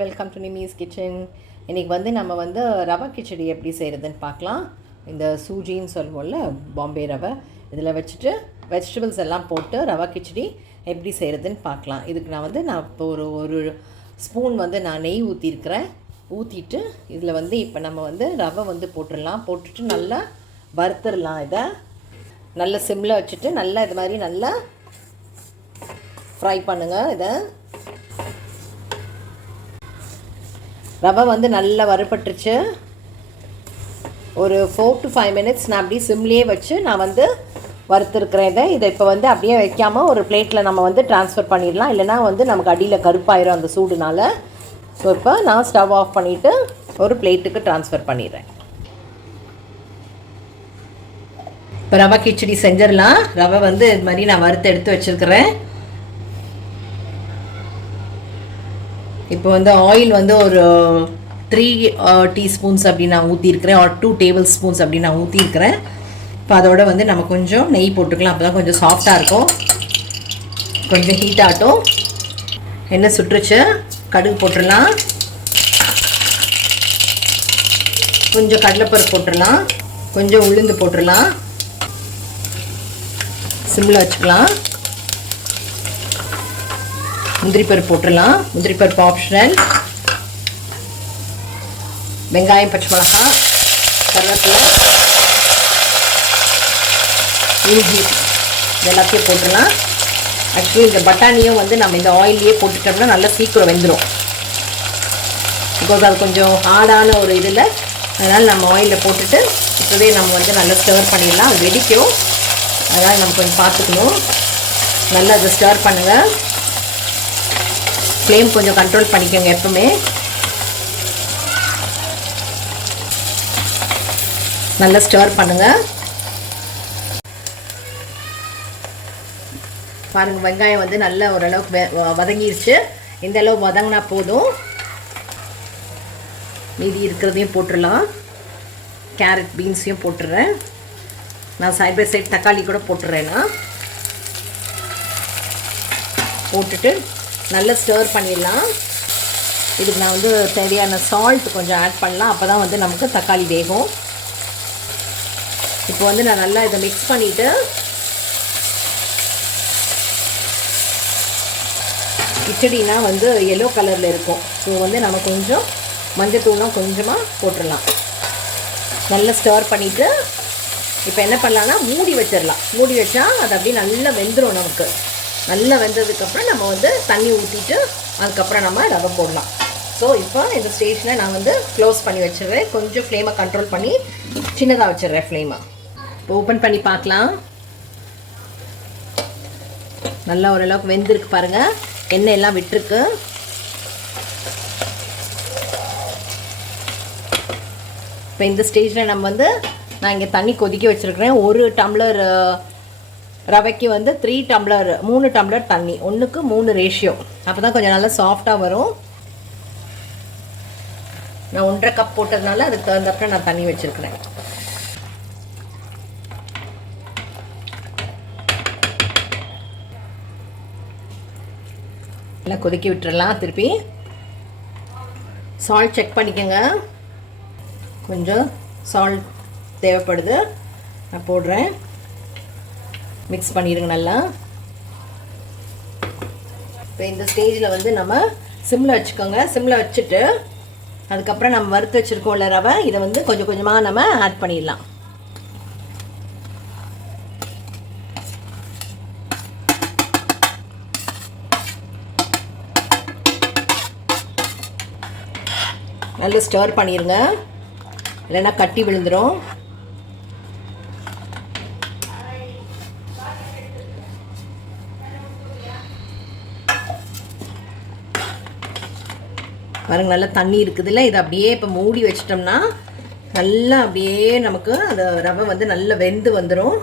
Welcome to நிமிஸ் kitchen. இன்றைக்கி வந்து நம்ம வந்து ரவா கிச்சடி எப்படி செய்கிறதுன்னு பார்க்கலாம். இந்த சூஜின்னு சொல்லுவோம்ல, பாம்பே ரவை, இதில் வச்சுட்டு வெஜிடபிள்ஸ் எல்லாம் போட்டு ரவா கிச்சடி எப்படி செய்கிறதுன்னு பார்க்கலாம். இதுக்கு நான் இப்போ ஒரு ஸ்பூன் வந்து நான் நெய் ஊற்றிருக்கிறேன். ஊற்றிட்டு இதில் வந்து இப்போ நம்ம வந்து ரவை வந்து போட்டுட்டு நல்லா வறுத்துடலாம். இதை நல்ல சிம்மில் வச்சுட்டு நல்லா இது மாதிரி நல்லா ஃப்ரை பண்ணுங்கள். இதை ரவை வந்து நல்லா வறுபட்டுருச்சு. ஒரு 4 to 5 minutes நான் அப்படியே சிம்லேயே வச்சு நான் வந்து வறுத்துருக்கிறேன். இதை இப்போ வந்து அப்படியே வைக்காமல் ஒரு பிளேட்டில் நம்ம வந்து ட்ரான்ஸ்ஃபர் பண்ணிடலாம், இல்லைனா வந்து நமக்கு அடியில் கருப்பாயிரும் அந்த சூடுனால. ஸோ இப்போ நான் ஸ்டவ் ஆஃப் பண்ணிவிட்டு ஒரு பிளேட்டுக்கு ட்ரான்ஸ்ஃபர் பண்ணிடுறேன். இப்போ ரவா கிச்சடி செஞ்சிடலாம். ரவை வந்து இது மாதிரி நான் வறுத்து எடுத்து வச்சுருக்கிறேன். இப்போ வந்து ஆயில் வந்து ஒரு 3 teaspoons அப்படி நான் ஊற்றிருக்கிறேன், ஒரு 2 tablespoons அப்படி நான் ஊற்றிருக்கிறேன். இப்போ அதோட வந்து நம்ம கொஞ்சம் நெய் போட்டுக்கலாம். அப்போ தான் கொஞ்சம் சாஃப்டாக இருக்கும். கொஞ்சம் ஹீட் ஆகட்டும். எண்ணெய் சுட்டுருச்சு. கடுகு போட்டுடலாம். கொஞ்சம் கடலைப்பருப்பு போட்டுடலாம். கொஞ்சம் உளுந்து போட்டுடலாம். சிம்மில் வச்சுக்கலாம். முந்திரி பருப்பு போட்டுடலாம். முந்திரி பருப்பு ஆப்ஷனல். வெங்காயம், பச்சை மிளகாய், கருவேப்பிலை, இஞ்சி இது எல்லாத்தையும் போட்டுடலாம். ஆக்சுவலி இந்த பட்டாணியும் வந்து நம்ம இந்த ஆயிலையே போட்டுட்டோம்னா நல்லா சீக்கிரம் வெந்துடும். பிகாஸ் அது கொஞ்சம் ஹார்டான ஒரு இதில், அதனால் நம்ம ஆயிலில் போட்டுட்டு இப்போவே நம்ம வந்து நல்லா ஸ்டர் பண்ணிடலாம். அது வெடிக்கும், அதனால் நம்ம கொஞ்சம் பார்த்துக்கணும். நல்லா அதை ஸ்டர் பண்ணுங்கள். ஃப்ளேம் கொஞ்சம் கண்ட்ரோல் பண்ணிக்கோங்க எப்பவுமே. நல்லா ஸ்டர் பண்ணுங்கள். பாருங்கள், வெங்காயம் வந்து நல்ல ஓரளவுக்கு வதங்கிருச்சு. இந்த அளவு வதங்கினா போதும். மீதி இருக்கிறதையும் போட்டுடலாம். கேரட், பீன்ஸையும் போட்டுடுறேன். நான் சைட் பை சைட் தக்காளி கூட போட்டுடுறேன்னா. போட்டுட்டு நல்லா ஸ்டர் பண்ணிடலாம். இதுக்கு நான் வந்து தேவையான சால்ட் கொஞ்சம் ஆட் பண்ணலாம். அப்போ தான் வந்து நமக்கு தக்காளி வேகும். இப்போ வந்து நான் நல்லா இதை மிக்ஸ் பண்ணிவிட்டு, கிச்சடினா வந்து எல்லோ கலரில் இருக்கும். ஸோ வந்து நம்ம கொஞ்சம் மஞ்சத்தூளும் கொஞ்சமாக போட்டுடலாம். நல்லா ஸ்டர் பண்ணிவிட்டு இப்போ என்ன பண்ணலான்னா மூடி வச்சிடலாம். மூடி வச்சா அது அப்படியே நல்லா வெந்துடும். நமக்கு நல்லா வெந்ததுக்கப்புறம் நம்ம வந்து தண்ணி ஊற்றிட்டு அதுக்கப்புறம் நம்ம ரவை போடலாம். ஸோ இப்போ இந்த ஸ்டேஷனில் நான் வந்து க்ளோஸ் பண்ணி வச்சிடுறேன். கொஞ்சம் ஃப்ளேமை கண்ட்ரோல் பண்ணி சின்னதாக வச்சிடுறேன் ஃப்ளேமை. இப்போ ஓப்பன் பண்ணி பார்க்கலாம். நல்லா ஓரளவுக்கு வெந்திருக்கு பாருங்கள். எண்ணெய் எல்லாம் விட்டுருக்கு. இப்போ இந்த ஸ்டேஜில் நம்ம வந்து நான் இங்கே தண்ணி கொதிக்க வச்சுருக்கிறேன். 1 டம்ளர் ரவைக்கு வந்து 3 டம்ளர் தண்ணி, 1க்கு 3 ரேஷியோ. அப்போ தான் கொஞ்சம் நல்லா சாஃப்டாக வரும். நான் 1.5 கப் போட்டதுனால அதுக்கு தகுந்தப்பறம் நான் தண்ணி வச்சுருக்கிறேன். எல்லாம் கொதிக்க விட்டுறலாம். திருப்பி சால்ட் செக் பண்ணிக்கோங்க. கொஞ்சம் சால்ட் தேவைப்படுது, நான் போடுறேன். மிக்ஸ் பண்ணிடுங்க நல்லா. இப்போ இந்த ஸ்டேஜில் வந்து நம்ம சிம்மில் வச்சுக்கோங்க. சிம்மில் வச்சுட்டு அதுக்கப்புறம் நம்ம வறுத்து வச்சுருக்கோம்ல ரவை, இதை வந்து கொஞ்சம் கொஞ்சமாக நம்ம ஆட் பண்ணிடலாம். நல்லா ஸ்டர் பண்ணிடுங்க, இல்லைன்னா கட்டி விழுந்துடும். பாருங்கள், நல்லா தண்ணி இருக்குதுல்ல. இதை அப்படியே இப்போ மூடி வச்சிட்டோம்னா நல்லா அப்படியே நமக்கு அந்த ரவை வந்து நல்லா வெந்து வந்துடும்.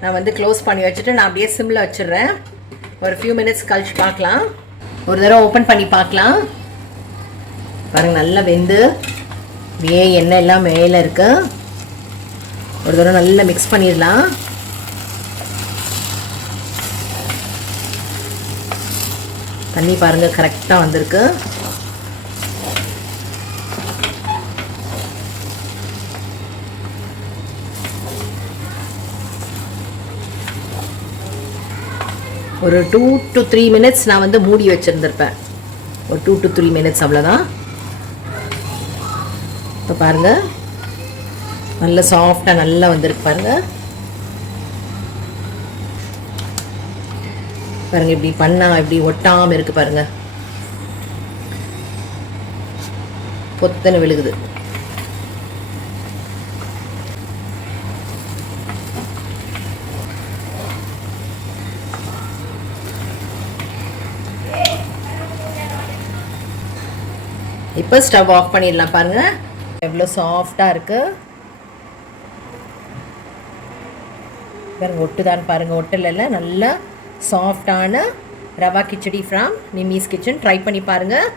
நான் வந்து க்ளோஸ் பண்ணி வச்சுட்டு நான் அப்படியே சிம்மில் வச்சிடுறேன். ஒரு ஃபியூ மினிட்ஸ் கழிச்சு பார்க்கலாம். ஒரு தடவை ஓப்பன் பண்ணி பார்க்கலாம். பாருங்கள், நல்லா வெந்து அப்படியே எண்ணெய் எல்லாம் மேலே இருக்கு. ஒரு தடவை நல்லா மிக்ஸ் பண்ணிடலாம். தண்ணி பாருங்கள் கரெக்டாக வந்திருக்கு. ஒரு 2 to 3 minutes நான் வந்து மூடி வச்சுருந்துருப்பேன். ஒரு 2 to 3 minutes அவ்வளோதான். இப்போ பாருங்கள், நல்லா சாஃப்டாக நல்லா வந்திருக்கு பாருங்கள். பாருங்கள் இப்படி பண்ணால் இப்படி ஒட்டாமல் இருக்குது பாருங்கள், பொத்தனை விழுகுது. இப்போ ஸ்டவ் ஆஃப் பண்ணிடலாம். பாருங்கள் எவ்வளோ சாஃப்டாக இருக்குது பாருங்கள். ஒட்டுதான் பாருங்கள், ஒட்டல நல்லா சாஃப்டான rava khichdi from Nimmi's kitchen. Try பண்ணி பாருங்கள்.